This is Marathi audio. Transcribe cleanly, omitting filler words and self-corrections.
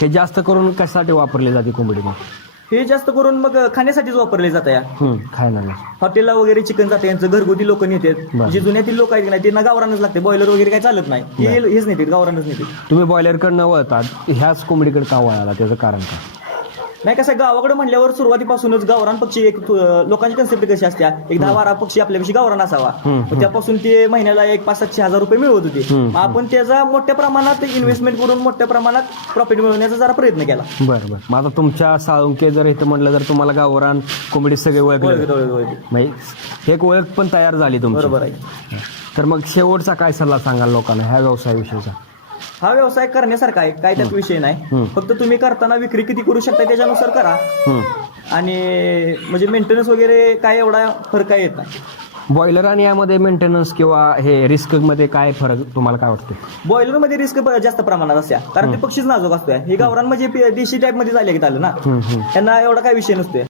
हे जास्त करून कशासाठी वापरले जाते कोंबडी मग? हे जास्त करून मग खाण्यासाठीच वापरले जात या. खायला नाही. हॉटेलला वगैरे चिकन जाते, यांचं घरगुती लोक नेतात. बरं. जे जुन्यातील लोक आहेत की नाही त्यांना गावरानच लागते, बॉयलर वगैरे काही चालत नाही. हेच नेतात, गावरानच नेतात. तुम्ही बॉयलरकडे न वळतात ह्याच कोंबडीकडे का वळाला, त्याचं कारण काय? नाही कसं गावाकडे म्हणल्यावर सुरुवातीपासूनच गावरान पक्षी एक लोकांची कन्सेप्ट कशी असत्या, एक 10-12 पक्षी आपल्यापेक्षा गावरान असावा. मग त्यापासून ते महिन्याला 500-700 हजार रुपये मिळवत होते. मग आपण त्याचा मोठ्या प्रमाणात इन्व्हेस्टमेंट करून मोठ्या प्रमाणात प्रॉफिट मिळवण्याचा जरा प्रयत्न केला. बरं बरं. मग आता तुमच्या साळुंके जर इथं म्हणलं तर तुम्हाला गावरान कोंबडी सगळे ओळखले, म्हणजे एक ओळख पण तयार झाली तुमची. बरोबर आहे. तर मग शेवटचा काय सल्ला सांगाल लोकांना ह्या व्यवसायाविषयीचा? हा व्यवसाय करण्यासारखा आहे, काय त्यात विषय नाही. फक्त तुम्ही करताना विक्री किती करू शकता त्याच्यानुसार करा. आणि म्हणजे मेंटेनन्स वगैरे काय एवढा फरक येत नाही. बॉयलर आणि यामध्ये मेंटेनन्स किंवा हे रिस्क मध्ये काय फरक तुम्हाला काय वाटतं? बॉयलर मध्ये रिस्क जास्त प्रमाणात असत्या, कारण ते पक्षीच नाजूक असतोय. हे गावरान म्हणजे देशी टाईप मध्ये झाले की आलं ना, त्यांना एवढा काय विषय नसतोय.